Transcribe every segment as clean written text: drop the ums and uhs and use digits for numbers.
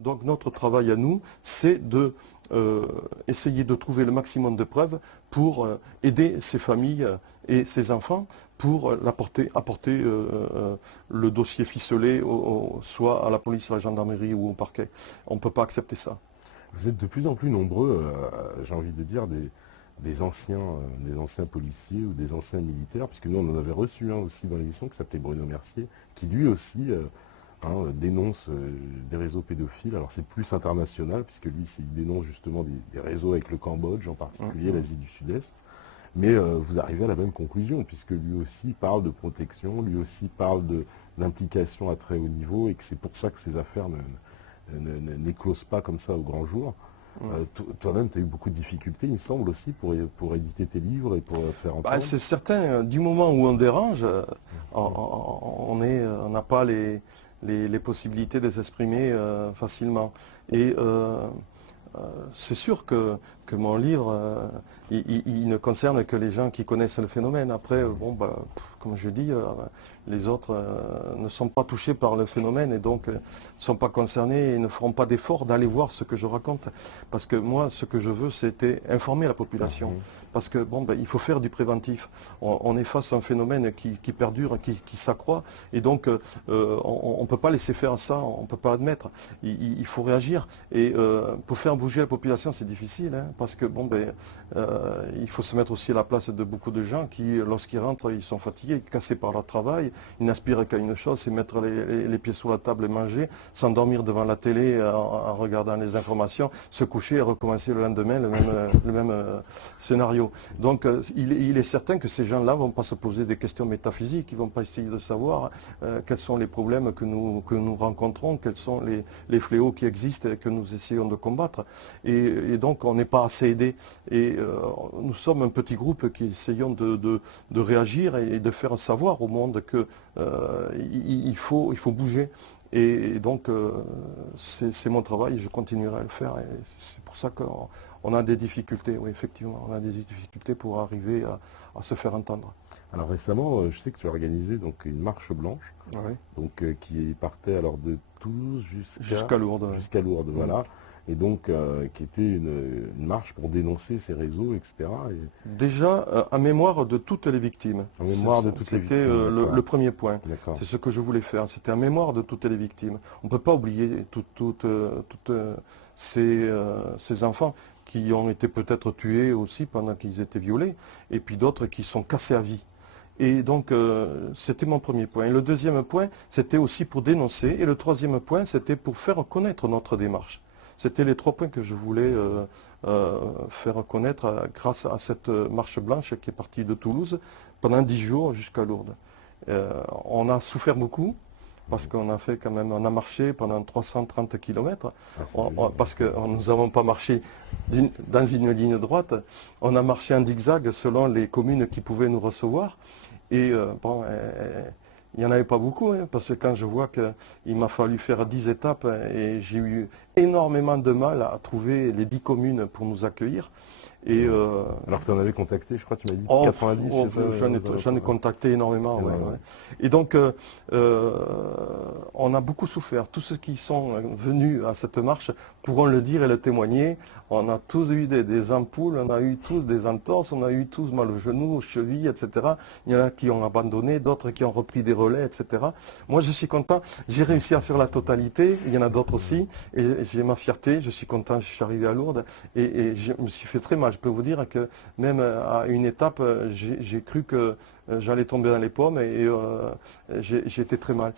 Donc notre travail à nous, c'est de essayer de trouver le maximum de preuves pour aider ces familles et ces enfants pour apporter le dossier ficelé soit à la police, à la gendarmerie ou au parquet. On ne peut pas accepter ça. Vous êtes de plus en plus nombreux, j'ai envie de dire, des anciens policiers ou des anciens militaires, puisque nous on en avait reçu un aussi dans l'émission qui s'appelait Bruno Mercier, qui lui aussi dénonce des réseaux pédophiles. Alors c'est plus international, puisque lui il dénonce justement des réseaux avec le Cambodge, en particulier l'Asie du Sud-Est. Mais vous arrivez à la même conclusion, puisque lui aussi parle de protection, lui aussi parle d'implication à très haut niveau, et que c'est pour ça que ces affaires n'éclosent pas comme ça au grand jour. Toi-même, tu as eu beaucoup de difficultés, il me semble aussi, pour éditer tes livres et pour te faire entendre. C'est certain, du moment où on dérange, on n'a pas les possibilités de s'exprimer facilement. Et c'est sûr que mon livre, il ne concerne que les gens qui connaissent le phénomène. Après, comme je dis, les autres ne sont pas touchés par le phénomène et donc ne sont pas concernés et ne feront pas d'effort d'aller voir ce que je raconte. Parce que moi, ce que je veux, c'était informer la population. Parce que il faut faire du préventif. On est face à un phénomène qui perdure, qui s'accroît. Et donc, on ne peut pas laisser faire ça, on ne peut pas admettre. Il faut réagir. Et pour faire bouger la population, c'est difficile. Parce que il faut se mettre aussi à la place de beaucoup de gens qui, lorsqu'ils rentrent, ils sont fatigués, cassés par leur travail. Ils n'aspirent qu'à une chose, c'est mettre les pieds sur la table et manger, s'endormir devant la télé en regardant les informations, se coucher et recommencer le lendemain le même scénario. Donc il est certain que ces gens-là ne vont pas se poser des questions métaphysiques, ils ne vont pas essayer de savoir quels sont les problèmes que nous rencontrons, quels sont les fléaux qui existent et que nous essayons de combattre. Et donc on n'est pas assez aidé. Et nous sommes un petit groupe qui essayons de réagir et de faire savoir au monde qu'il faut bouger. Et donc c'est mon travail et je continuerai à le faire. Et c'est pour ça qu'on a des difficultés, oui, effectivement. On a des difficultés pour arriver à se faire entendre. Alors récemment, je sais que tu as organisé donc, une marche blanche donc, qui partait alors de Toulouse jusqu'à Lourdes. Jusqu'à Lourdes, voilà. Et donc qui était une marche pour dénoncer ces réseaux, etc. Déjà, à mémoire de toutes les victimes. En mémoire de toutes les victimes. C'était le premier point. C'est ce que je voulais faire. C'était à mémoire de toutes les victimes. On ne peut pas oublier toutes ces enfants qui ont été peut-être tués aussi pendant qu'ils étaient violés, et puis d'autres qui sont cassés à vie. Et donc, c'était mon premier point. Et le deuxième point, c'était aussi pour dénoncer. Et le troisième point, c'était pour faire connaître notre démarche. C'était les 3 points que je voulais faire connaître grâce à cette marche blanche qui est partie de Toulouse pendant 10 jours jusqu'à Lourdes. On a souffert beaucoup parce qu'on a fait quand même, on a marché pendant 330 km, parce que nous n'avons pas marché dans une ligne droite, on a marché en zigzag selon les communes qui pouvaient nous recevoir. Et il n'y en avait pas beaucoup, parce que quand je vois qu'il m'a fallu faire 10 étapes et j'ai eu énormément de mal à trouver les 10 communes pour nous accueillir. Et alors que tu en avais contacté, je crois que tu m'as dit 90, c'est ça? J'en ai contacté énormément. Ouais. Et donc, on a beaucoup souffert. Tous ceux qui sont venus à cette marche pourront le dire et le témoigner. On a tous eu des ampoules, on a eu tous des entorses, on a eu tous mal aux genoux, aux chevilles, etc. Il y en a qui ont abandonné, d'autres qui ont repris des relais, etc. Moi, je suis content. J'ai réussi à faire la totalité. Il y en a d'autres aussi. Et j'ai ma fierté. Je suis content. Je suis arrivé à Lourdes. Et je me suis fait très mal. Je peux vous dire que même à une étape, j'ai cru que j'allais tomber dans les pommes et j'ai été très mal.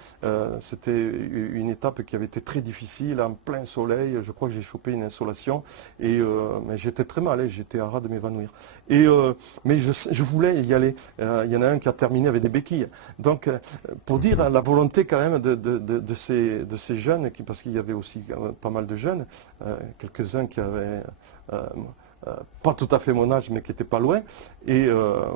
C'était une étape qui avait été très difficile, en plein soleil. Je crois que j'ai chopé une insolation et mais j'étais très mal, j'étais à ras de m'évanouir. Mais je voulais y aller. Il y en a un qui a terminé avec des béquilles. Donc, pour dire la volonté quand même de ces jeunes, parce qu'il y avait aussi pas mal de jeunes, quelques-uns qui avaient pas tout à fait mon âge, mais qui n'était pas loin. Et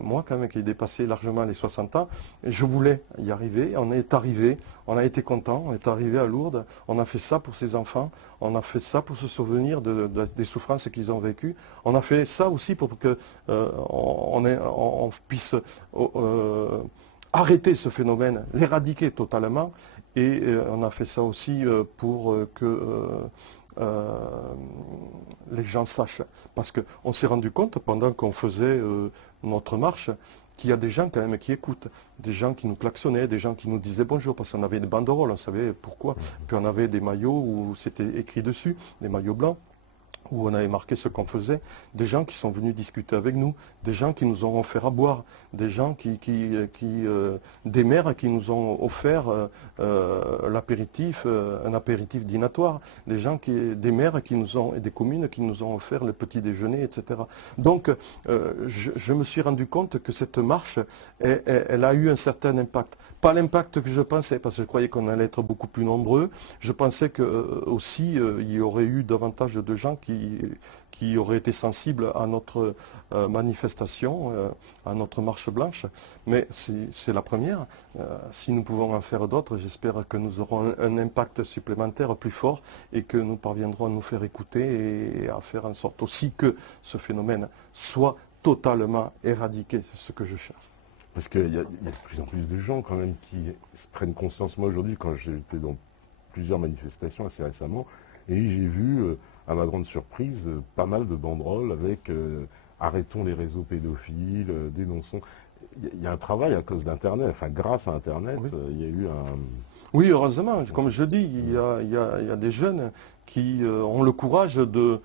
moi, quand même, qui ai dépassé largement les 60 ans, je voulais y arriver. On est arrivé, on a été content, on est arrivé à Lourdes. On a fait ça pour ces enfants, on a fait ça pour se souvenir des souffrances qu'ils ont vécues. On a fait ça aussi pour que on puisse arrêter ce phénomène, l'éradiquer totalement Et on a fait ça aussi pour que les gens sachent. Parce qu'on s'est rendu compte pendant qu'on faisait notre marche qu'il y a des gens quand même qui écoutent, des gens qui nous klaxonnaient, des gens qui nous disaient bonjour, parce qu'on avait des banderoles, on savait pourquoi. Puis on avait des maillots où c'était écrit dessus, des maillots blancs, où on avait marqué ce qu'on faisait, des gens qui sont venus discuter avec nous, des gens qui nous ont offert à boire, des gens des maires qui nous ont offert l'apéritif, un apéritif dînatoire, des maires qui nous ont, et des communes qui nous ont offert le petit déjeuner, etc. Donc, je me suis rendu compte que cette marche, elle a eu un certain impact. Pas l'impact que je pensais, parce que je croyais qu'on allait être beaucoup plus nombreux. Je pensais que aussi il y aurait eu davantage de gens qui auraient été sensibles à notre manifestation, à notre marche blanche. Mais c'est la première. Si nous pouvons en faire d'autres, j'espère que nous aurons un impact supplémentaire plus fort et que nous parviendrons à nous faire écouter et à faire en sorte aussi que ce phénomène soit totalement éradiqué. C'est ce que je cherche. Parce qu'il y a de plus en plus de gens quand même qui se prennent conscience. Moi aujourd'hui, quand j'étais dans plusieurs manifestations assez récemment, et j'ai vu, à ma grande surprise, pas mal de banderoles avec arrêtons les réseaux pédophiles, dénonçons. Il y a un travail à cause d'Internet, enfin grâce à Internet, Oui. il y a eu un... Oui, heureusement, comme je dis, il y a des jeunes qui ont le courage de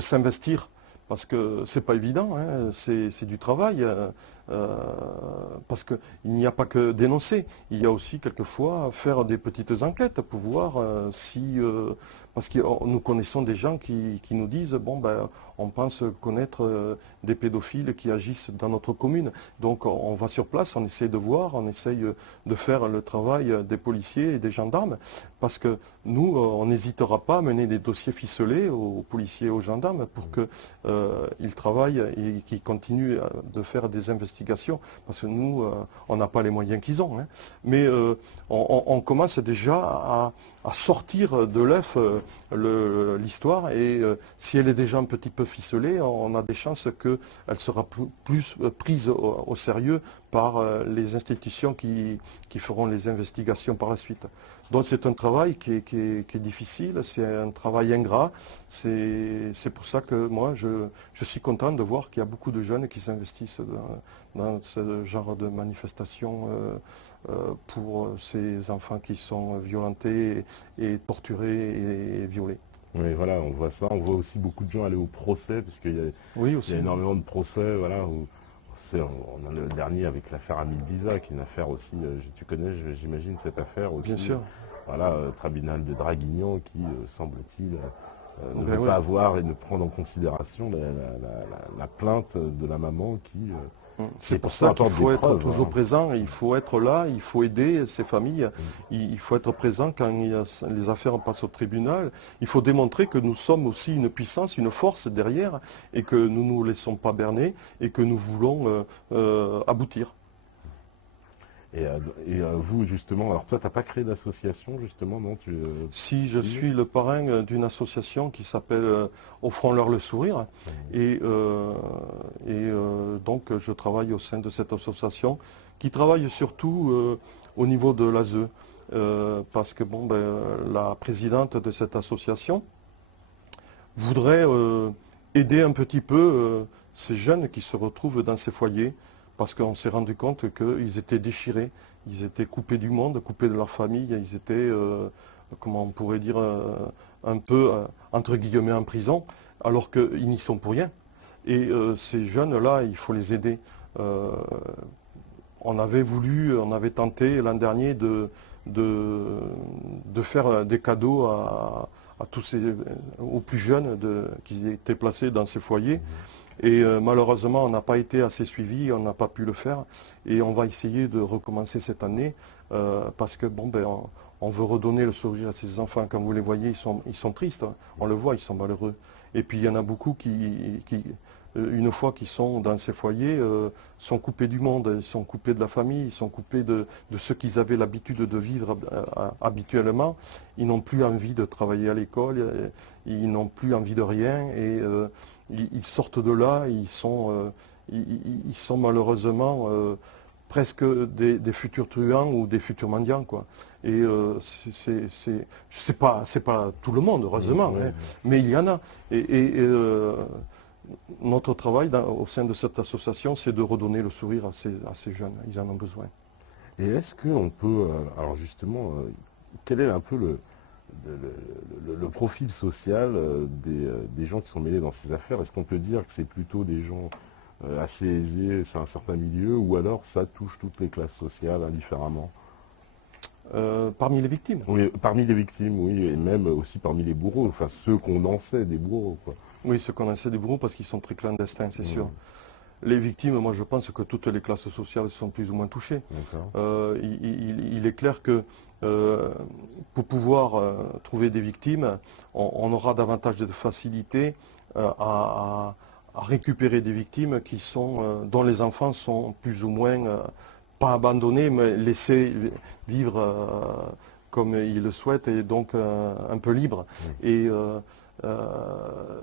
s'investir. Parce que c'est pas évident, hein, c'est du travail, parce qu'il n'y a pas que dénoncer, il y a aussi quelquefois faire des petites enquêtes pour voir si... parce que nous connaissons des gens qui nous disent, bon, ben, on pense connaître des pédophiles qui agissent dans notre commune. Donc on va sur place, on essaye de voir, on essaye de faire le travail des policiers et des gendarmes, parce que nous, on n'hésitera pas à mener des dossiers ficelés aux policiers et aux gendarmes pour qu'ils travaillent et qu'ils continuent de faire des investigations, parce que nous, on n'a pas les moyens qu'ils ont. Hein. Mais on commence déjà à sortir de l'œuf l'histoire, et si elle est déjà un petit peu ficelée, on a des chances qu'elle sera plus prise au sérieux par les institutions qui feront les investigations par la suite. Donc c'est un travail qui est difficile, c'est un travail ingrat. C'est pour ça que moi je suis content de voir qu'il y a beaucoup de jeunes qui s'investissent dans ce genre de manifestations pour ces enfants qui sont violentés et torturés et violés. Oui, voilà, on voit ça. On voit aussi beaucoup de gens aller au procès, puisqu'il y a, Oui, il y a aussi. énormément de procès, voilà, où on a le dernier avec l'affaire Amélie Biza, qui est une affaire aussi, tu connais, j'imagine, cette affaire Bien aussi. sûr. Voilà, tribunal de Draguignan qui, semble-t-il, ne Ben veut oui. pas avoir et ne prendre en considération la plainte de la maman qui C'est et pour pourtant ça qu'il apporte des faut être preuves. toujours Hein. présent, il faut être là, il faut aider ces familles, Mm. il faut être présent quand les affaires passent au tribunal. Il faut démontrer que nous sommes aussi une puissance, une force derrière, et que nous ne nous laissons pas berner, et que nous voulons aboutir. Vous, justement, alors toi, tu n'as pas créé d'association, justement, non Si je Si. suis le parrain d'une association qui s'appelle Offrons-leur le sourire, donc je travaille au sein de cette association qui travaille surtout au niveau de l'ASE, parce que bon, ben, la présidente de cette association voudrait aider un petit peu ces jeunes qui se retrouvent dans ces foyers, parce qu'on s'est rendu compte qu'ils étaient déchirés, ils étaient coupés du monde, coupés de leur famille, ils étaient, comment on pourrait dire, un peu, entre guillemets, en prison, alors qu'ils n'y sont pour rien. Et ces jeunes-là, il faut les aider. Euh, on avait tenté l'an dernier de faire des cadeaux à tous aux plus jeunes qui étaient placés dans ces foyers. Et malheureusement, on n'a pas été assez suivi, on n'a pas pu le faire. Et on va essayer de recommencer cette année parce que bon, ben, on veut redonner le sourire à ces enfants. Comme vous les voyez, ils sont tristes. Hein. On le voit, ils sont malheureux. Et puis il y en a beaucoup une fois qu'ils sont dans ces foyers, sont coupés du monde, ils sont coupés de la famille, ils sont coupés de ce qu'ils avaient l'habitude de vivre habituellement. Ils n'ont plus envie de travailler à l'école, ils n'ont plus envie de rien. Et ils sortent de là, ils sont malheureusement presque des futurs truands ou des futurs mendiants, quoi. Et c'est pas tout le monde, heureusement, Ouais, hein, mais il y en a. Et notre travail au sein de cette association, c'est de redonner le sourire à ces jeunes. Ils en ont besoin. Et est-ce qu'on peut, alors justement, quel est un peu le profil social des gens qui sont mêlés dans ces affaires? Est-ce qu'on peut dire que c'est plutôt des gens assez aisés, c'est un certain milieu, ou alors ça touche toutes les classes sociales indifféremment? Parmi les victimes. Oui, parmi les victimes, oui, et même aussi parmi les bourreaux, enfin ceux qu'on dansait des bourreaux, quoi. Oui, ceux qu'on essaie des bourreaux parce qu'ils sont très clandestins, c'est sûr. Mm, Les victimes, moi je pense que toutes les classes sociales sont plus ou moins touchées. d'accord. Il est clair que pour pouvoir trouver des victimes, on aura davantage de facilité à récupérer des victimes dont les enfants sont plus ou moins, pas abandonnés, mais laissés vivre comme ils le souhaitent et donc un peu libres. Mm. Et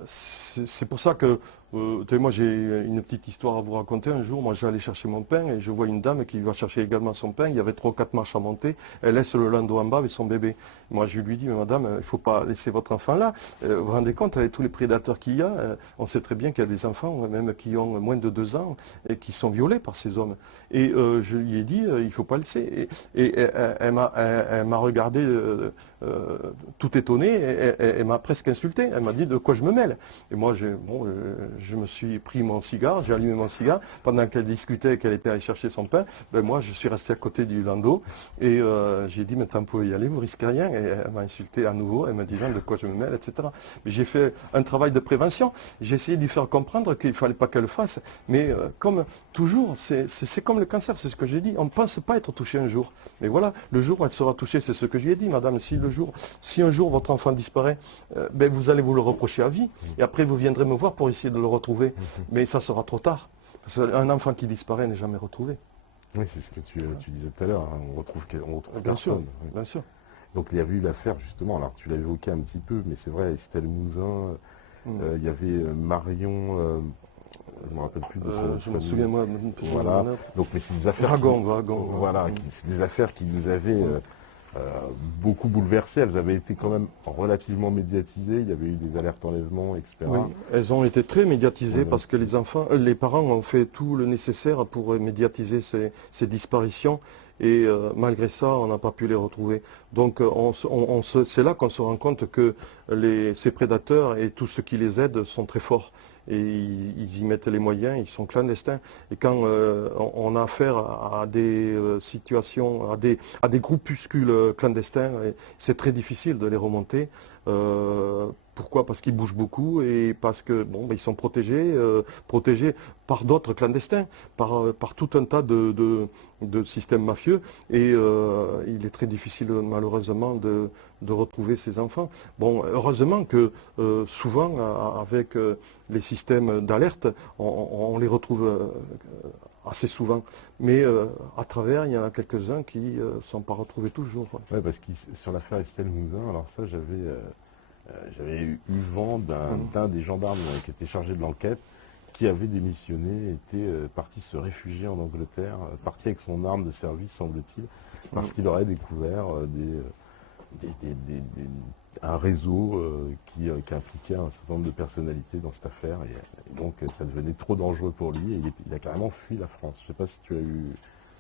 c'est pour ça que, tu sais, moi j'ai une petite histoire à vous raconter. Un jour, moi j'allais chercher mon pain et je vois une dame qui va chercher également son pain. Il y avait 3 ou 4 marches à monter. Elle laisse le landau en bas avec son bébé. Moi je lui dis, mais madame, il ne faut pas laisser votre enfant là. Vous vous rendez compte, avec tous les prédateurs qu'il y a, on sait très bien qu'il y a des enfants, même qui ont moins de 2 ans, et qui sont violés par ces hommes. Et je lui ai dit, il ne faut pas le laisser. Elle m'a regardé tout étonné, elle m'a presque insulté. Elle m'a dit de quoi je me mêle. Et moi, je me suis pris mon cigare, j'ai allumé mon cigare. Pendant qu'elle discutait, qu'elle était allée chercher son pain, ben moi, je suis resté à côté du landau. Et j'ai dit, maintenant, vous pouvez y aller, vous risquez rien. Et elle m'a insulté à nouveau, en me disant de quoi je me mêle, etc. Mais j'ai fait un travail de prévention. J'ai essayé de lui faire comprendre qu'il ne fallait pas qu'elle le fasse. Mais comme toujours, c'est comme le cancer, c'est ce que j'ai dit. On ne pense pas être touché un jour. Mais voilà, le jour où elle sera touchée, c'est ce que je lui ai dit, madame. Si un jour votre enfant disparaît, ben vous allez vous le reprocher à vie. Et après, vous viendrez me voir pour essayer de le retrouver. Mais ça sera trop tard. Parce qu'un enfant qui disparaît n'est jamais retrouvé. Oui, c'est ce que tu disais tout à l'heure, hein, on retrouve Bien sûr, personne. Oui. bien sûr. Donc il y avait eu l'affaire justement, alors tu l'as évoqué un petit peu, mais c'est vrai, Estelle Mouzin, il y avait Marion, je ne me rappelle plus de son nom de Je me famille. souviens, moi, Voilà. Donc, mais c'est des affaires Wagon. voilà, c'est des affaires qui nous avaient beaucoup bouleversés. Elles avaient été quand même relativement médiatisées. Il y avait eu des alertes enlèvement, etc. Oui, elles ont été très médiatisées Oui. parce que les parents ont fait tout le nécessaire pour médiatiser ces disparitions et malgré ça, on n'a pas pu les retrouver. Donc c'est là qu'on se rend compte que ces prédateurs et tous ceux qui les aident sont très forts et ils y mettent les moyens, ils sont clandestins. Et quand on a affaire à des situations, à des groupuscules clandestins, c'est très difficile de les remonter. Pourquoi? Parce qu'ils bougent beaucoup et parce que ils sont protégés par d'autres clandestins, par tout un tas de systèmes mafieux. Et il est très difficile malheureusement de retrouver ces enfants. Bon, heureusement que souvent avec les systèmes d'alerte, on les retrouve assez souvent. Mais à travers, il y en a quelques-uns qui ne sont pas retrouvés toujours. Ouais, parce que sur l'affaire Estelle Mouzin, alors ça, j'avais eu vent d'un des gendarmes qui était chargé de l'enquête, qui avait démissionné, était parti se réfugier en Angleterre, parti avec son arme de service, semble-t-il, parce qu'il aurait découvert un réseau qui impliquait un certain nombre de personnalités dans cette affaire. Et donc, ça devenait trop dangereux pour lui et il a carrément fui la France. Je ne sais pas si tu as eu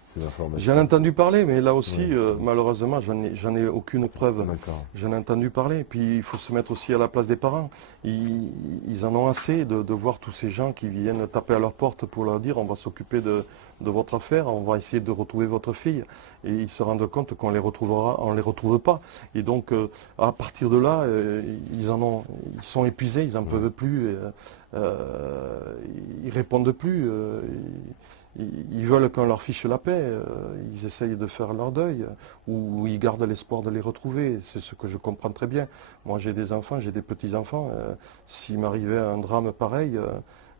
ces informations. J'en ai entendu parler, mais là aussi, Ouais. malheureusement, j'en ai aucune preuve. D'accord. J'en ai entendu parler. Puis il faut se mettre aussi à la place des parents. Ils en ont assez de voir tous ces gens qui viennent taper à leur porte pour leur dire on va s'occuper de votre affaire, on va essayer de retrouver votre fille. Et ils se rendent compte qu'on les retrouvera, on les retrouve pas. Et donc à partir de là, ils sont épuisés, ils en peuvent plus. Ils répondent plus. Ils veulent qu'on leur fiche la paix, ils essayent de faire leur deuil, ou ils gardent l'espoir de les retrouver. C'est ce que je comprends très bien. Moi j'ai des enfants, j'ai des petits-enfants. S'il m'arrivait un drame pareil,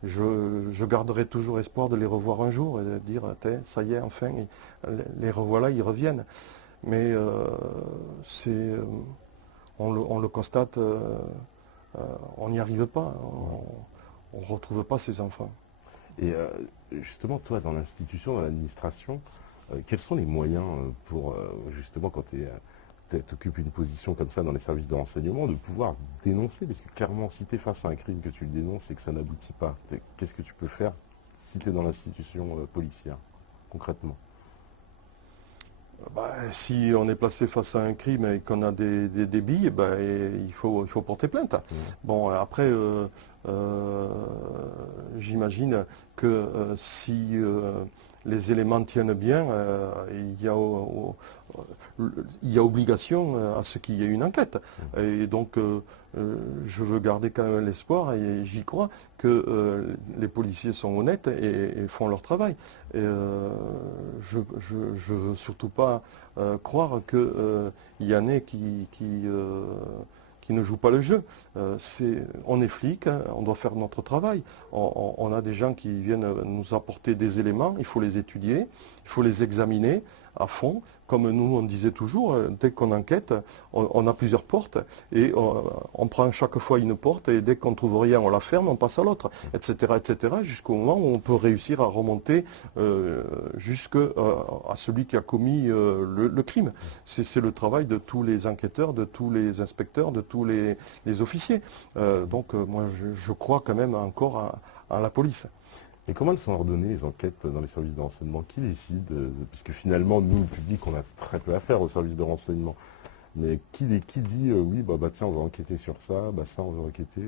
je garderai toujours espoir de les revoir un jour et de dire, ça y est, enfin, les revoilà, ils reviennent. Mais on le constate, on n'y arrive pas, on ne retrouve pas ces enfants. Et justement, toi, dans l'institution, dans l'administration, quels sont les moyens pour, justement, quand tu occupes une position comme ça dans les services de renseignement, de pouvoir dénoncer? Parce que clairement, si tu es face à un crime, que tu le dénonces et que ça n'aboutit pas, qu'est-ce que tu peux faire si tu es dans l'institution policière, concrètement? Si on est placé face à un crime et qu'on a des billes, il faut porter plainte. Bon, après, j'imagine que si les éléments tiennent bien, il y a obligation à ce qu'il y ait une enquête. Et donc, je veux garder quand même l'espoir, et j'y crois, que les policiers sont honnêtes et font leur travail. Et, je ne veux surtout pas croire qu'il y en ait qui ne jouent pas le jeu. On est flic, hein, on doit faire notre travail. On a des gens qui viennent nous apporter des éléments, il faut les étudier, il faut les examiner à fond. Comme nous, on disait toujours, dès qu'on enquête, on a plusieurs portes et on prend chaque fois une porte et dès qu'on ne trouve rien, on la ferme, on passe à l'autre, etc., jusqu'au moment où on peut réussir à remonter jusqu'à celui qui a commis le crime. C'est le travail de tous les enquêteurs, de tous les inspecteurs, de tous les officiers. Donc moi, je crois quand même encore à la police. Et comment elles sont ordonnées, les enquêtes dans les services de renseignement? Qui décide? Puisque finalement, nous, le public, on a très peu à faire aux services de renseignement. Mais qui dit oui, tiens, on va enquêter sur ça, ça, on va enquêter?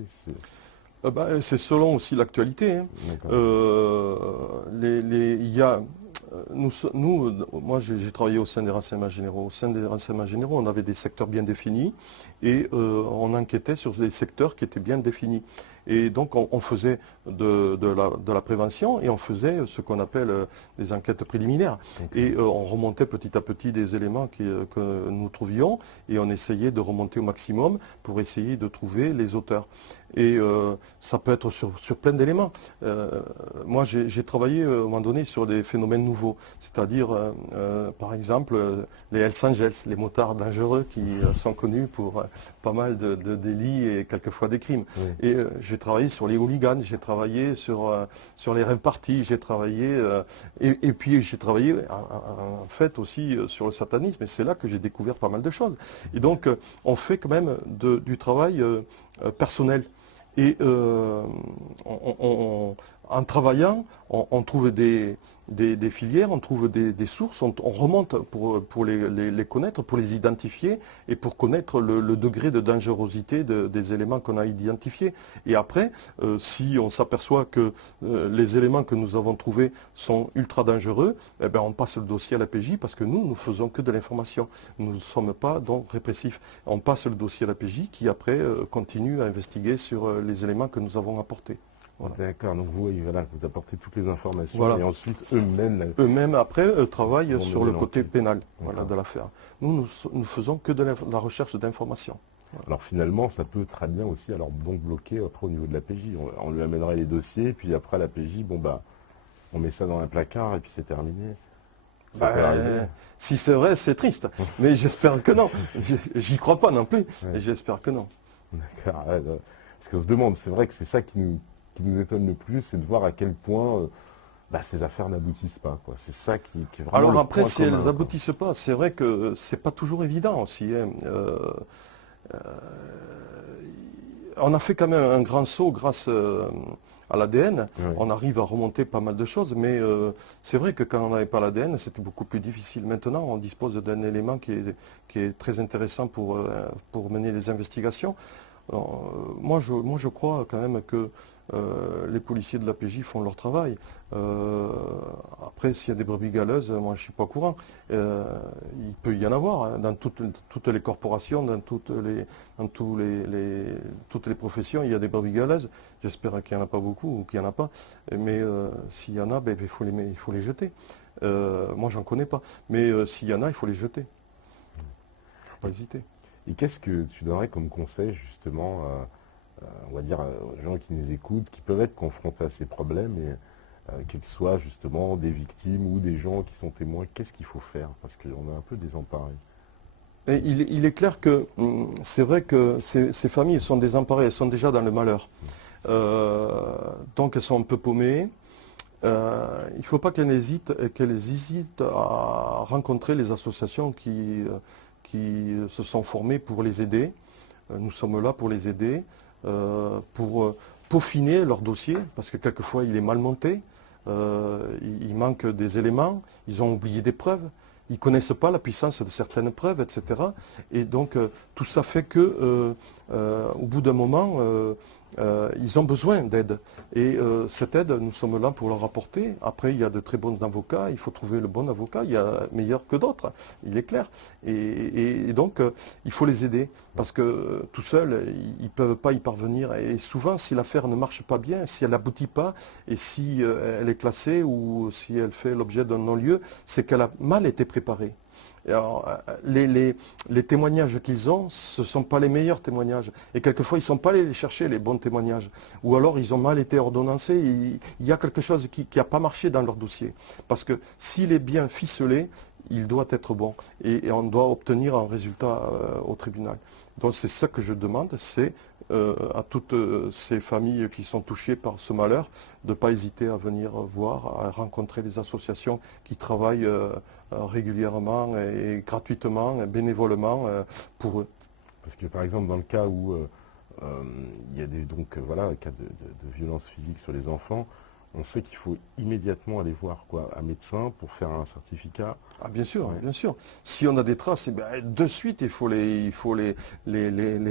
C'est selon aussi l'actualité. Hein. Moi, j'ai travaillé au sein des renseignements généraux. Au sein des renseignements généraux, on avait des secteurs bien définis et on enquêtait sur des secteurs qui étaient bien définis. Et donc, on faisait de la prévention et on faisait ce qu'on appelle des enquêtes préliminaires. Et on remontait petit à petit des éléments que nous trouvions et on essayait de remonter au maximum pour essayer de trouver les auteurs. Et ça peut être sur plein d'éléments. Moi, j'ai travaillé à un moment donné sur des phénomènes nouveaux, c'est-à-dire, par exemple, les Hells Angels, les motards dangereux qui sont connus pour pas mal de délits et quelquefois des crimes. Oui. Et j'ai travaillé sur les hooligans, j'ai travaillé sur les rave parties, j'ai travaillé, et puis j'ai travaillé en fait aussi sur le satanisme, et c'est là que j'ai découvert pas mal de choses. Et donc, on fait quand même du travail personnel. Et en travaillant, on trouve des filières, on trouve des sources, on remonte pour les connaître, pour les identifier et pour connaître le degré de dangerosité des éléments qu'on a identifiés. Et après, si on s'aperçoit que les éléments que nous avons trouvés sont ultra dangereux, on passe le dossier à la PJ parce que nous ne faisons que de l'information. Nous ne sommes pas donc répressifs. On passe le dossier à la PJ qui après continue à investiguer sur les éléments que nous avons apportés. Voilà. D'accord, donc vous apportez toutes les informations voilà. Et ensuite eux-mêmes après travaillent sur le côté pénal de l'affaire. Nous faisons que de la recherche d'informations. Voilà. Alors finalement, ça peut très bien aussi donc bloquer après au niveau de la PJ. On lui amènerait les dossiers, puis après la PJ, on met ça dans un placard et puis c'est terminé. Si c'est vrai, c'est triste. Mais j'espère que non. J'y crois pas non plus. Et j'espère que non. D'accord. Parce qu'on se demande, c'est vrai que c'est ça qui nous étonne le plus, c'est de voir à quel point ces affaires n'aboutissent pas. C'est ça qui est vraiment. Alors le après, point si commun, elles n'aboutissent pas, c'est vrai que c'est pas toujours évident aussi. Hein. On a fait quand même un grand saut grâce à l'ADN. Oui. On arrive à remonter pas mal de choses, mais c'est vrai que quand on n'avait pas l'ADN, c'était beaucoup plus difficile. Maintenant, on dispose d'un élément qui est très intéressant pour mener les investigations. Moi, je crois quand même que les policiers de la PJ font leur travail. Après, s'il y a des brebis galeuses, moi je ne suis pas au courant. Il peut y en avoir hein, dans toutes les corporations, dans toutes les professions, il y a des brebis galeuses. J'espère qu'il n'y en a pas beaucoup ou qu'il n'y en a pas. Mais s'il y en a, il faut les jeter. Moi, j'en connais pas. Mais s'il y en a, il faut les jeter. Il ne faut pas hésiter. Et qu'est-ce que tu donnerais comme conseil justement, on va dire, aux gens qui nous écoutent, qui peuvent être confrontés à ces problèmes, et qu'ils soient justement des victimes ou des gens qui sont témoins, qu'est-ce qu'il faut faire? Parce qu'on est un peu désemparés. Et il est clair que c'est vrai que ces familles sont désemparées, elles sont déjà dans le malheur. Donc elles sont un peu paumées. il ne faut pas qu'elles hésitent à rencontrer les associations qui se sont formées pour les aider. Nous sommes là pour les aider, pour peaufiner leur dossier, parce que quelquefois il est mal monté, il manque des éléments, ils ont oublié des preuves. Ils ne connaissent pas la puissance de certaines preuves, etc. Et donc, tout ça fait que, au bout d'un moment, ils ont besoin d'aide. Et cette aide, nous sommes là pour leur apporter. Après, il y a de très bons avocats. Il faut trouver le bon avocat. Il y a meilleur que d'autres, il est clair. Et donc, il faut les aider. Parce que tout seuls, ils ne peuvent pas y parvenir. Et souvent, si l'affaire ne marche pas bien, si elle n'aboutit pas, et si elle est classée ou si elle fait l'objet d'un non-lieu, c'est qu'elle a mal été préparée. Et alors, les témoignages qu'ils ont, ce ne sont pas les meilleurs témoignages. Et quelquefois, ils ne sont pas allés les chercher, les bons témoignages. Ou alors, ils ont mal été ordonnancés. Il y a quelque chose qui n'a pas marché dans leur dossier. Parce que s'il est bien ficelé, il doit être bon. Et on doit obtenir un résultat au tribunal. Donc c'est ça que je demande, c'est à toutes ces familles qui sont touchées par ce malheur, de ne pas hésiter à venir voir, à rencontrer des associations qui travaillent régulièrement et gratuitement, et bénévolement pour eux. Parce que par exemple, dans le cas où il y a donc, voilà, un cas de violence physique sur les enfants, on sait qu'il faut immédiatement aller voir un médecin pour faire un certificat. Ah, bien sûr, Ouais. bien sûr. Si on a des traces, eh ben, de suite, il faut les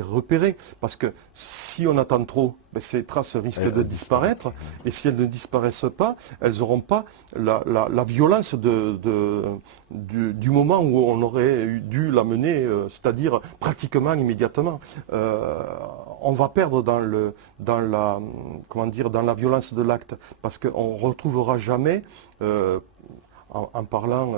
repérer. Parce que si on attend trop, ben, ces traces risquent de disparaître. Et si elles ne disparaissent pas, elles n'auront pas la violence du moment où on aurait dû la mener, c'est-à-dire pratiquement immédiatement. On va perdre dans la violence de l'acte. Parce qu'on ne retrouvera jamais, en parlant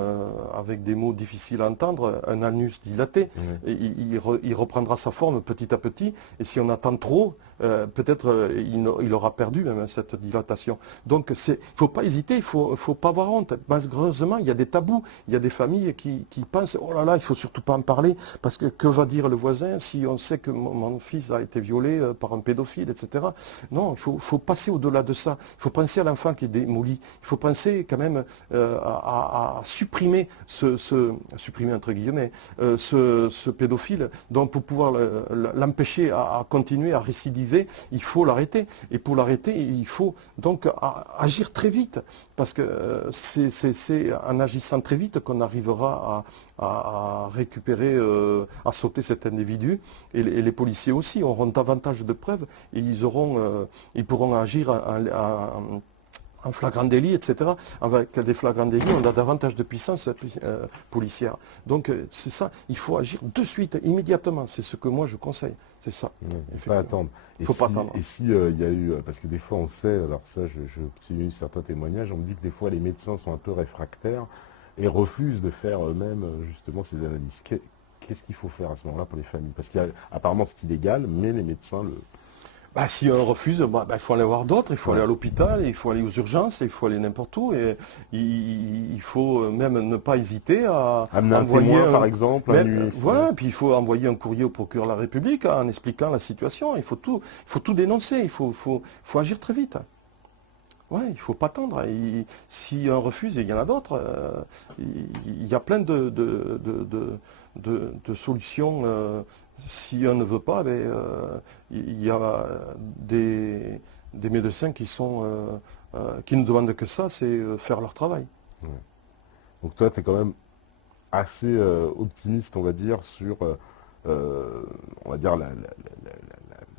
avec des mots difficiles à entendre, un anus dilaté. Et il reprendra sa forme petit à petit. Et si on attend trop, peut-être il aura perdu même cette dilatation. Donc il ne faut pas hésiter, il ne faut pas avoir honte. Malheureusement, il y a des tabous. Il y a des familles qui pensent, oh là là, il ne faut surtout pas en parler, parce que va dire le voisin si on sait que mon fils a été violé par un pédophile, etc. Non, il faut passer au-delà de ça. Il faut penser à l'enfant qui est démoli. Il faut penser quand même à supprimer supprimer entre guillemets, ce pédophile. Donc pour pouvoir l'empêcher à continuer à récidiver, il faut l'arrêter. Et pour l'arrêter, il faut donc agir très vite. Parce que c'est en agissant très vite qu'on arrivera à récupérer, à sauter cet individu. Et les policiers aussi auront davantage de preuves et ils pourront agir en flagrant délit, etc. Avec des flagrants délits, on a davantage de puissance policière. Donc c'est ça, il faut agir de suite, immédiatement. C'est ce que moi je conseille. C'est ça. Il ne faut pas attendre. Il faut pas attendre. Et si il y a eu, parce que des fois on sait, alors ça j'ai eu certains témoignages, on me dit que des fois les médecins sont un peu réfractaires et refusent de faire eux-mêmes justement ces analyses. Qu'est-ce qu'il faut faire à ce moment-là pour les familles? Parce qu'apparemment c'est illégal, mais les médecins le... Bah, si on refuse, il faut aller voir d'autres, il faut aller à l'hôpital, il faut aller aux urgences, il faut aller n'importe où. Et il faut même ne pas hésiter à amener un envoyer témoin, par exemple. Voilà, puis il faut envoyer un courrier au procureur de la République en expliquant la situation. Il faut tout dénoncer, il faut agir très vite. Ouais, il ne faut pas attendre. Si on refuse, et il y en a d'autres, il y a plein de solutions. Si on ne veut pas, il y a des médecins qui ne demandent que ça, c'est faire leur travail. Ouais. Donc toi, tu es quand même assez optimiste, on va dire, sur on va dire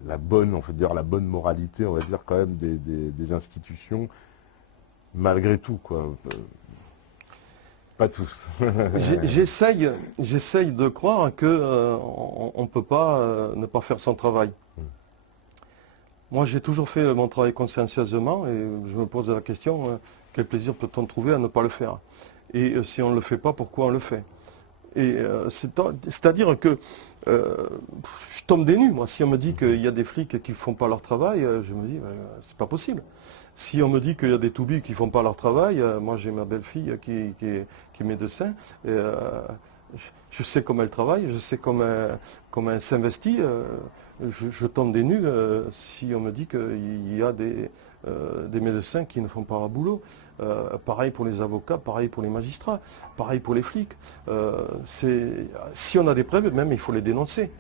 la bonne, on va dire la bonne moralité, on va dire quand même des institutions, malgré tout, quoi. Pas tous. J'essaye de croire que on ne peut pas ne pas faire son travail. Moi, j'ai toujours fait mon travail consciencieusement et je me pose la question, quel plaisir peut-on trouver à ne pas le faire? Et si on ne le fait pas, pourquoi on le fait? Et c'est-à-dire que je tombe des nues, moi. Si on me dit qu'il y a des flics qui ne font pas leur travail, je me dis, c'est pas possible. Si on me dit qu'il y a des toubis qui ne font pas leur travail, moi j'ai ma belle-fille qui est médecin, je sais comment elle travaille, je sais comment elle s'investit. Je tombe des nues si on me dit qu'il y a des médecins qui ne font pas leur boulot. Pareil pour les avocats, pareil pour les magistrats, pareil pour les flics. Si on a des preuves, même il faut les dénoncer.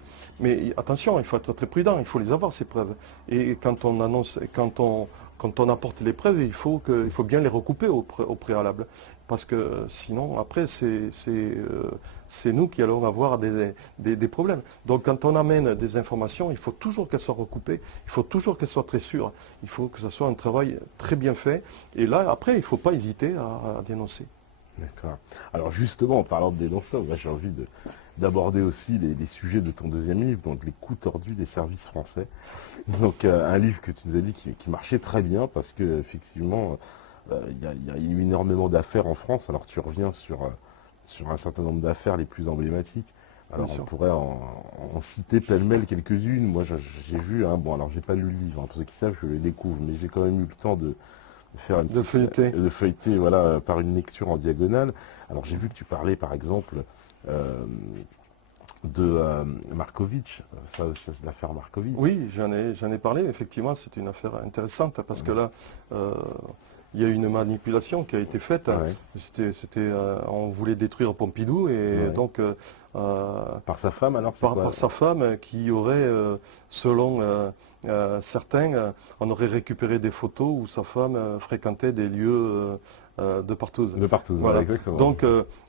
Mais attention, il faut être très prudent, il faut les avoir ces preuves. Et quand on annonce, quand on apporte les preuves, il faut bien les recouper au préalable. Parce que sinon, après, c'est nous qui allons avoir des problèmes. Donc quand on amène des informations, il faut toujours qu'elles soient recoupées, il faut toujours qu'elles soient très sûres, il faut que ce soit un travail très bien fait. Et là, après, il ne faut pas hésiter à dénoncer. D'accord. Alors justement, en parlant de dénonceurs, moi j'ai envie d'aborder aussi les sujets de ton deuxième livre, donc les coups tordus des services français. Donc un livre que tu nous as dit qui marchait très bien parce que effectivement il y a eu énormément d'affaires en France. Alors tu reviens sur un certain nombre d'affaires les plus emblématiques. Alors on pourrait en citer pêle-mêle quelques-unes. Moi j'ai vu, hein, bon alors j'ai pas lu le livre, hein, pour ceux qui savent je le découvre, mais j'ai quand même eu le temps de faire de feuilleter voilà, par une lecture en diagonale. Alors j'ai vu que tu parlais par exemple de Markovitch, ça c'est l'affaire Markovitch. Oui, j'en ai parlé, effectivement, c'est une affaire intéressante parce que là, il y a eu une manipulation qui a été faite. Ouais. On voulait détruire Pompidou et ouais. Donc... par sa femme alors par sa femme qui aurait, selon certains, on aurait récupéré des photos où sa femme fréquentait des lieux de partouze. De partouze, voilà. Exactement. Donc,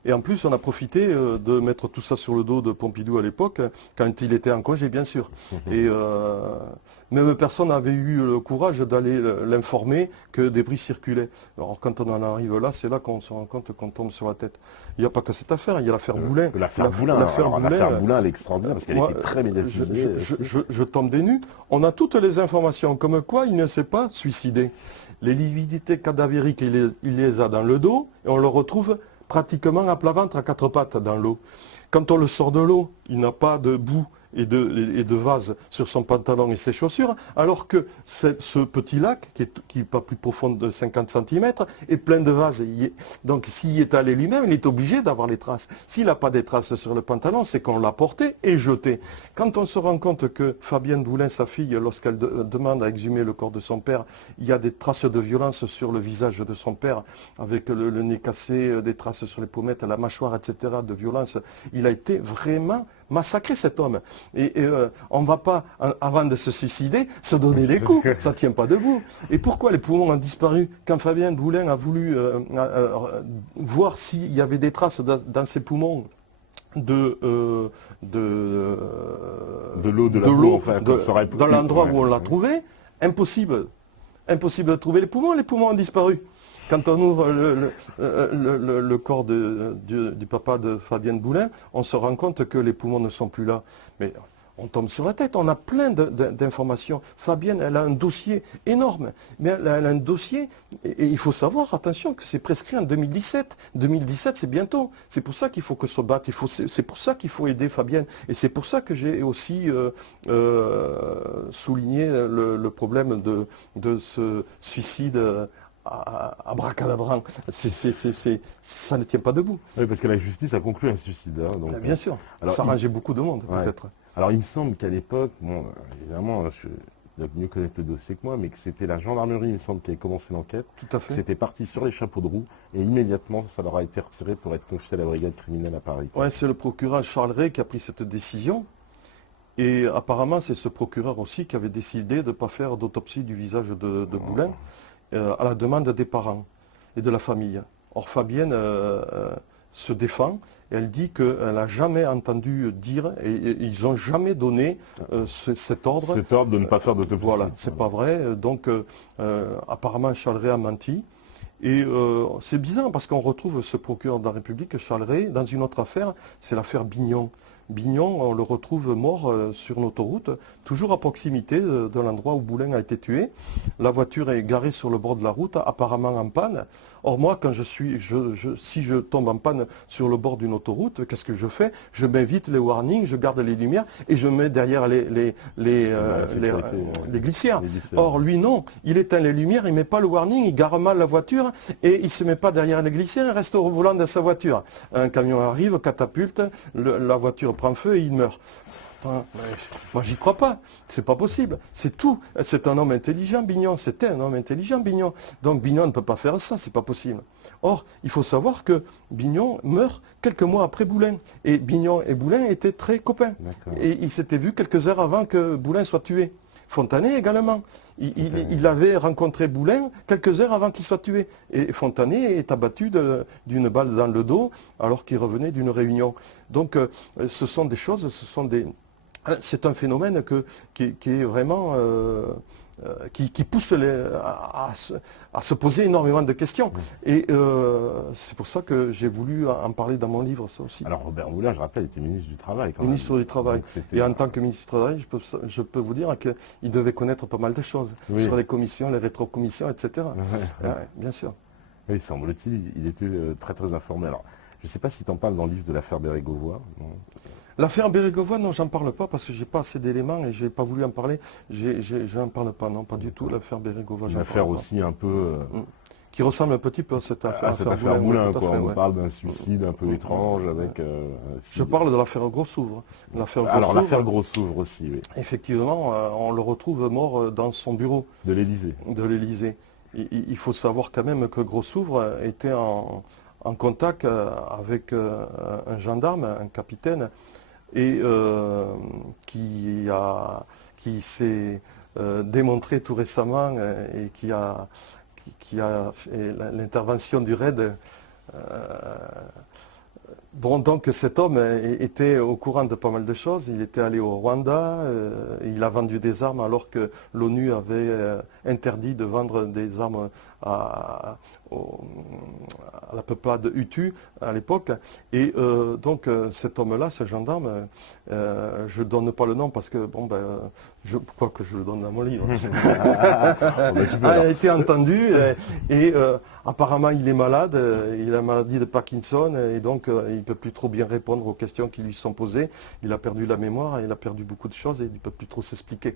et en plus, on a profité de mettre tout ça sur le dos de Pompidou à l'époque, quand il était en congé, bien sûr. Et même personne n'avait eu le courage d'aller l'informer que des bris circulaient. Alors quand on en arrive là, c'est là qu'on se rend compte qu'on tombe sur la tête. Il n'y a pas que cette affaire, il y a l'affaire Boulin. L'affaire Boulin, elle est extraordinaire parce qu'elle était très médiatisée. Je tombe des nues. On a toutes les informations, comme quoi il ne s'est pas suicidé. Les lividités cadavériques, il les a dans le dos et on le retrouve pratiquement à plat ventre, à quatre pattes dans l'eau. Quand on le sort de l'eau, il n'a pas de boue et de vase sur son pantalon et ses chaussures, alors que ce petit lac, qui n'est pas plus profond de 50 cm, est plein de vases. Donc s'il y est allé lui-même, il est obligé d'avoir les traces. S'il n'a pas des traces sur le pantalon, c'est qu'on l'a porté et jeté. Quand on se rend compte que Fabienne Boulin, sa fille, lorsqu'elle demande à exhumer le corps de son père, il y a des traces de violence sur le visage de son père, avec le nez cassé, des traces sur les pommettes, la mâchoire, etc., de violence, il a été vraiment massacré cet homme. Et on ne va pas, avant de se suicider, se donner des coups. Ça ne tient pas debout. Et pourquoi les poumons ont disparu? Quand Fabien Boulin a voulu voir s'il y avait des traces dans ses poumons de l'eau, de l'eau, enfin, dans l'endroit où on l'a trouvé, impossible. Impossible de trouver les poumons ont disparu. Quand on ouvre le corps du papa de Fabienne Boulin, on se rend compte que les poumons ne sont plus là. Mais on tombe sur la tête, on a plein d'informations. Fabienne, elle a un dossier énorme. Mais elle a un dossier, et il faut savoir, attention, que c'est prescrit en 2017. 2017, c'est bientôt. C'est pour ça qu'il faut que se battre. C'est pour ça qu'il faut aider Fabienne. Et c'est pour ça que j'ai aussi souligné le problème de ce suicide abracadabrant. Ça ne tient pas debout. Oui, parce que la justice a conclu un suicide. Hein, donc, bien sûr. Alors, ça arrangeait beaucoup de monde, peut-être. Alors, il me semble qu'à l'époque, bon, évidemment, je dois mieux connaître le dossier que moi, mais que c'était la gendarmerie, il me semble, qui avait commencé l'enquête. Tout à fait. C'était parti sur les chapeaux de roue, et immédiatement, ça leur a été retiré pour être confié à la brigade criminelle à Paris. Oui, c'est le procureur Charles Ray qui a pris cette décision. Et apparemment, c'est ce procureur aussi qui avait décidé de ne pas faire d'autopsie du visage de Boulin. À la demande des parents et de la famille. Or, Fabienne se défend et elle dit qu'elle n'a jamais entendu dire, et ils n'ont jamais donné cet ordre. Cet ordre de ne pas faire d'autopsie. Voilà, c'est pas vrai. Donc, apparemment, Charles Ray a menti. Et c'est bizarre parce qu'on retrouve ce procureur de la République, Charles Ray, dans une autre affaire, c'est l'affaire Bignon. Bignon, on le retrouve mort sur une autoroute, toujours à proximité de l'endroit où Boulin a été tué. La voiture est garée sur le bord de la route, apparemment en panne. Or moi, quand si je tombe en panne sur le bord d'une autoroute, qu'est-ce que je fais? Je m'évite les warnings, je garde les lumières et je mets derrière les glissières. Or lui non, il éteint les lumières, il met pas le warning, il gare mal la voiture et il se met pas derrière les glissières, il reste au volant de sa voiture. Un camion arrive, catapulte, la voiture prend feu et il meurt. Moi, j'y crois pas. C'est pas possible. C'est tout. C'est un homme intelligent, Bignon. C'était un homme intelligent, Bignon. Donc, Bignon ne peut pas faire ça. C'est pas possible. Or, il faut savoir que Bignon meurt quelques mois après Boulin. Et Bignon et Boulin étaient très copains. Et ils s'étaient vus quelques heures avant que Boulin soit tué. Fontanet également. Il avait rencontré Boulin quelques heures avant qu'il soit tué. Et Fontanet est abattu d'une balle dans le dos alors qu'il revenait d'une réunion. Donc, ce sont des choses, c'est un phénomène qui est vraiment qui pousse à se poser énormément de questions. Et c'est pour ça que j'ai voulu en parler dans mon livre, ça aussi. Alors Robert Boulin, je rappelle, était ministre du Travail. Ministre du Travail. Et en tant que ministre du Travail, je peux vous dire qu'il devait connaître pas mal de choses sur les commissions, les rétrocommissions, etc. Bien sûr. Oui, semble-t-il, il était très très informé. Alors, je ne sais pas si tu en parles dans le livre de l'affaire Bérégovoy. L'affaire Bérégovoy, non, j'en parle pas parce que j'ai pas assez d'éléments et j'ai pas voulu en parler. J'en parle pas, non, pas du tout. L'affaire Bérégovoy. Une affaire aussi un peu qui ressemble un petit peu à cette affaire. Cette affaire Boulin, quoi. On parle d'un suicide un peu étrange avec. Je parle de l'affaire Grossouvre. Alors l'affaire Grossouvre aussi, oui. Effectivement, on le retrouve mort dans son bureau. De l'Élysée. De l'Élysée. Il faut savoir quand même que Grossouvre était en contact avec un gendarme, un capitaine, et qui s'est démontré tout récemment et qui a fait l'intervention du RAID. Bon, donc cet homme était au courant de pas mal de choses. Il était allé au Rwanda, il a vendu des armes alors que l'ONU avait interdit de vendre des armes à la peuplade Hutu à l'époque. Et donc cet homme-là, ce gendarme, je ne donne pas le nom parce que, bon, quoi que je le donne dans mon livre, a été entendu et apparemment il est malade, il a la maladie de Parkinson et donc il ne peut plus trop bien répondre aux questions qui lui sont posées. Il a perdu la mémoire, il a perdu beaucoup de choses et il ne peut plus trop s'expliquer.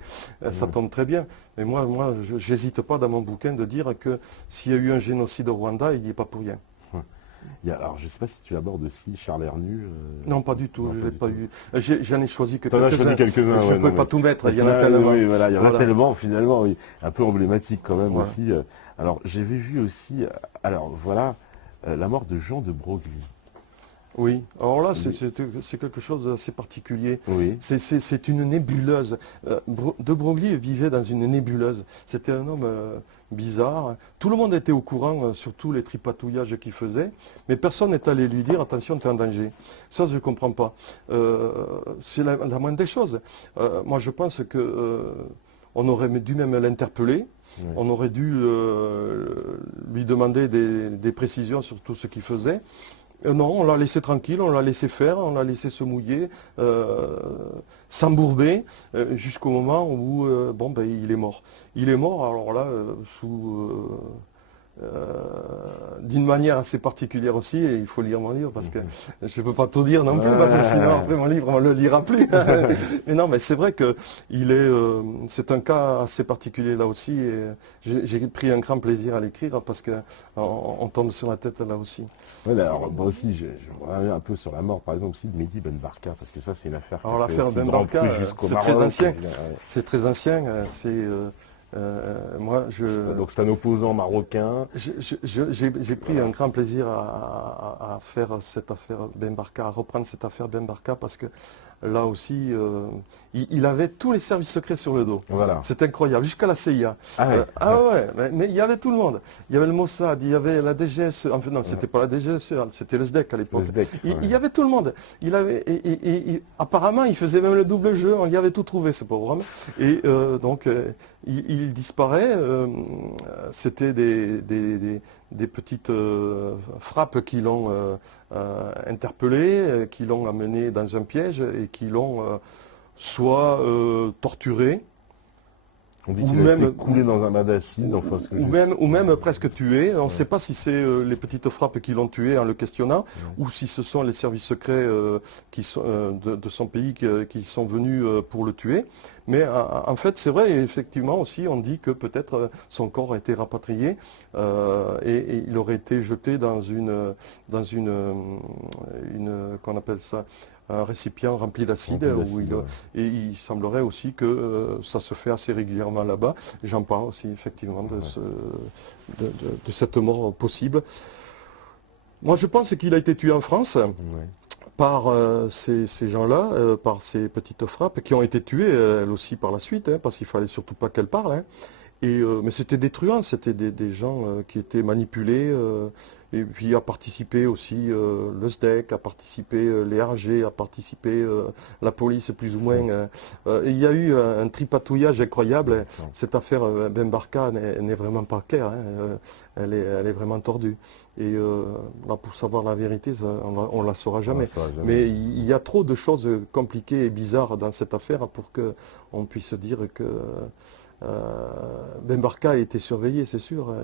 Ça tombe très bien. Mais moi je n'hésite pas dans mon bouquin de dire que s'il y a eu un génocide au Rwanda, il n'y est pas pour rien. Alors, je ne sais pas si tu abordes aussi Charles Hernu. Non, pas du tout. Je l'ai pas eu. J'en ai choisi que quelques-uns. Je ne peux pas tout mettre. Il y en a tellement. Oui, voilà, il y en a tellement, finalement, oui. Un peu emblématique quand même aussi. Alors, j'avais vu aussi, la mort de Jean de Broglie. Oui, alors là, c'est quelque chose d'assez particulier. Oui. C'est une nébuleuse. De Broglie vivait dans une nébuleuse. C'était un homme bizarre. Tout le monde était au courant, surtout les tripatouillages qu'il faisait, mais personne n'est allé lui dire, attention, tu es en danger. Ça, je ne comprends pas. C'est la moindre des choses. Moi, je pense qu'on aurait dû même l'interpeller. Oui. On aurait dû lui demander des précisions sur tout ce qu'il faisait. Non, on l'a laissé tranquille, on l'a laissé faire, on l'a laissé se mouiller, s'embourber, jusqu'au moment où il est mort. Il est mort, alors là, d'une manière assez particulière aussi, et il faut lire mon livre parce que je ne peux pas tout dire non plus, parce que sinon après mon livre on ne le lira plus. Mais non, mais c'est vrai que c'est un cas assez particulier là aussi, et j'ai pris un grand plaisir à l'écrire parce qu'on tombe sur la tête là aussi. Oui, alors moi aussi, je reviens un peu sur la mort par exemple aussi de Mehdi Ben Barka, parce que ça c'est une affaire qui l'affaire Ben Barka, c'est très ancien. C'est très ancien, Donc c'est un opposant marocain. J'ai pris un grand plaisir à faire cette affaire Ben Barka, à reprendre cette affaire Ben Barka parce que là aussi, il avait tous les services secrets sur le dos. Voilà. C'est incroyable, jusqu'à la CIA. Mais il y avait tout le il y avait le Mossad, il y avait la DGSE, enfin non, c'était pas la DGSE, c'était le SDEC à l'époque. Il y avait tout le monde. Apparemment, il faisait même le double jeu, on y avait tout trouvé ce pauvre homme. Et donc, il il disparaît, c'était des petites frappes qui l'ont interpellé, qui l'ont amené dans un piège et qui l'ont soit torturé, On dit ou qu'il a été même, coulé dans un bain d'acide, enfin ce que ou même presque tué. On ne sait pas si c'est les petites frappes qui l'ont tué en le questionnant, ou si ce sont les services secrets de son pays qui sont venus pour le tuer. Mais en fait, c'est vrai, et effectivement aussi, on dit que peut-être son corps a été rapatrié et il aurait été jeté dans qu'on appelle ça, un récipient rempli d'acide, et il semblerait aussi que ça se fait assez régulièrement là-bas. J'en parle aussi effectivement de cette mort possible. Moi, je pense qu'il a été tué en France par ces gens-là, par ces petites frappes, qui ont été tuées elles aussi par la suite, parce qu'il fallait surtout pas qu'elles parlent. Mais c'était des truands, c'était des gens qui étaient manipulés, et puis a participé aussi le SDEC, a participé les RG, a participé la police plus ou moins. Il y a eu un tripatouillage incroyable. Cette affaire Ben Barka n'est vraiment pas claire, elle est vraiment tordue. Et là, pour savoir la vérité, on ne la saura jamais. Mais il y a trop de choses compliquées et bizarres dans cette affaire pour qu'on puisse dire que Ben Barka a été surveillé, c'est sûr.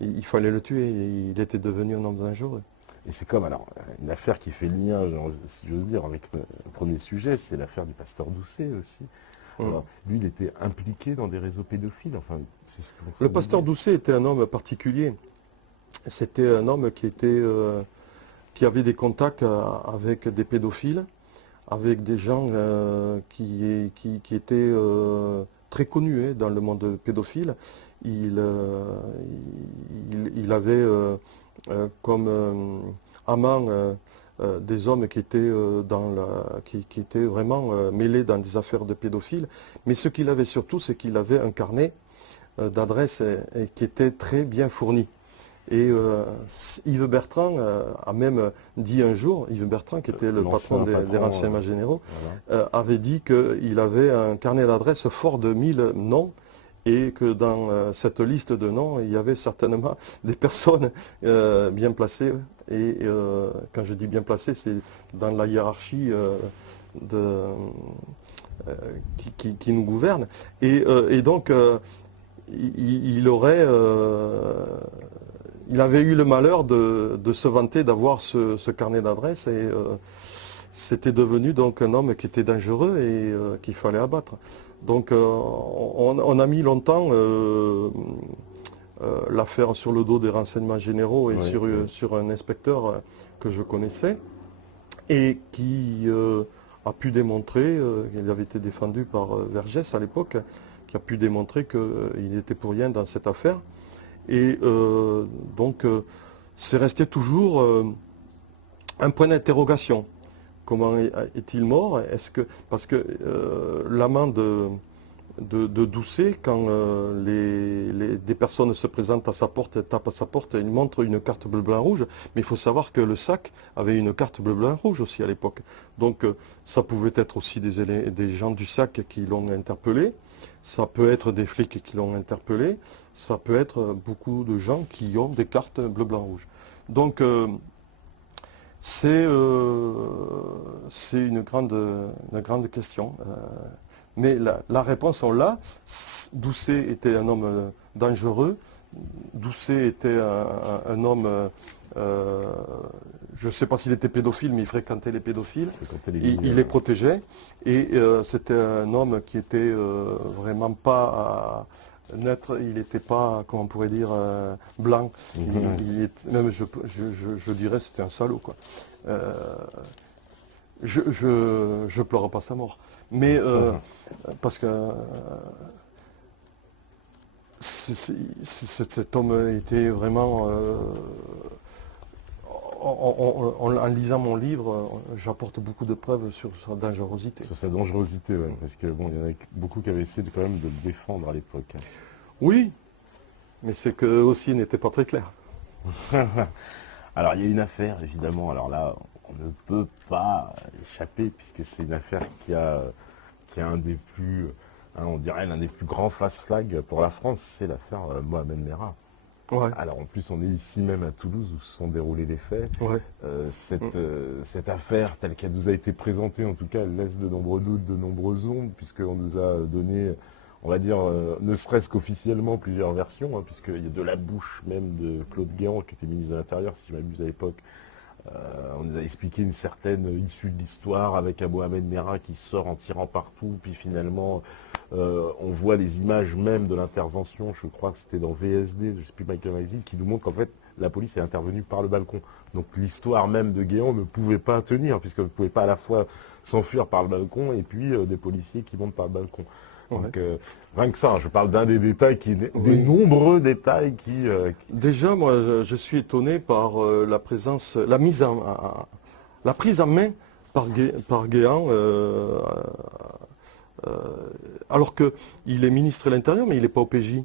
Il fallait le tuer. Il était devenu un homme dangereux. Et c'est comme, alors, une affaire qui fait lien, si j'ose dire, avec le premier sujet, c'est l'affaire du pasteur Doucet aussi. Alors, lui, il était impliqué dans des réseaux pédophiles. Enfin, c'est ce que le pasteur Doucet était un homme particulier. C'était un homme qui avait des contacts avec des pédophiles, avec des gens qui étaient très connus dans le monde pédophile. Il avait comme amant des hommes qui étaient, qui étaient vraiment mêlés dans des affaires de pédophiles. Mais ce qu'il avait surtout, c'est qu'il avait un carnet d'adresses qui était très bien fourni. Et Yves Bertrand a même dit un jour, Yves Bertrand qui était le patron des renseignements généraux, avait dit qu'il avait un carnet d'adresses fort de 1000 noms et que dans cette liste de noms, il y avait certainement des personnes bien placées. Et quand je dis bien placées, c'est dans la hiérarchie qui nous gouverne. Et donc, il avait eu le malheur de se vanter d'avoir ce carnet d'adresses et c'était devenu donc un homme qui était dangereux et qu'il fallait abattre. Donc on a mis longtemps l'affaire sur le dos des renseignements généraux et sur un inspecteur que je connaissais et qui a pu démontrer, il avait été défendu par Vergès à l'époque, qui a pu démontrer qu'il n'était pour rien dans cette affaire. Et donc, c'est resté toujours un point d'interrogation. Comment est-il mort? Parce que l'amant de Doucet, quand des personnes se présentent à sa porte, tapent à sa porte, il montre une carte bleu-blanc-rouge. Mais il faut savoir que le SAC avait une carte bleu-blanc-rouge aussi à l'époque. Donc, ça pouvait être aussi des gens du SAC qui l'ont interpellé. Ça peut être des flics qui l'ont interpellé, ça peut être beaucoup de gens qui ont des cartes bleu-blanc-rouge. Donc c'est une grande question. Mais la réponse, on l'a. Doucet était un homme dangereux. Doucet était un homme, je ne sais pas s'il était pédophile, mais il fréquentait les pédophiles. Il les protégeait. Et c'était un homme qui était vraiment pas neutre. Il n'était pas, comment on pourrait dire, blanc. Même je dirais c'était un salaud, quoi. Je pleure pas sa mort. Mais parce que cet homme était vraiment... en lisant mon livre, j'apporte beaucoup de preuves sur sa dangerosité. Sur sa dangerosité, oui. Parce que bon, il y en a beaucoup qui avaient essayé quand même de le défendre à l'époque. Oui, mais c'est qu'eux aussi n'étaient pas très clairs. Alors, il y a une affaire, évidemment. Alors là, on ne peut pas échapper, puisque c'est une affaire qui a un des plus Hein, on dirait l'un des plus grands fast-flags pour la France, c'est l'affaire Mohamed Merah. Ouais, Alors en plus, on est ici même à Toulouse où se sont déroulés les faits. ouais. Cette affaire, telle qu'elle nous a été présentée, en tout cas, elle laisse de nombreux doutes, de nombreuses ombres, puisqu'on nous a donné, on va dire, ne serait-ce qu'officiellement, plusieurs versions, hein, puisqu'il y a de la bouche même de Claude Guéant, qui était ministre de l'Intérieur, si je m'abuse à l'époque. On nous a expliqué une certaine issue de l'histoire avec un Mohamed Merah qui sort en tirant partout, puis finalement on voit les images même de l'intervention, je crois que c'était dans VSD, je ne sais plus, Michael Magazine, qui nous montre qu'en fait la police est intervenue par le balcon. Donc l'histoire même de Guéant ne pouvait pas tenir, puisqu'on ne pouvait pas à la fois s'enfuir par le balcon et puis des policiers qui montent par le balcon. Donc rien que ça, je parle d'un des détails, des nombreux détails qui... Déjà, moi, je suis étonné par la présence, la prise en main par Guéant, alors qu'il est ministre de l'Intérieur, mais il n'est pas au PJ.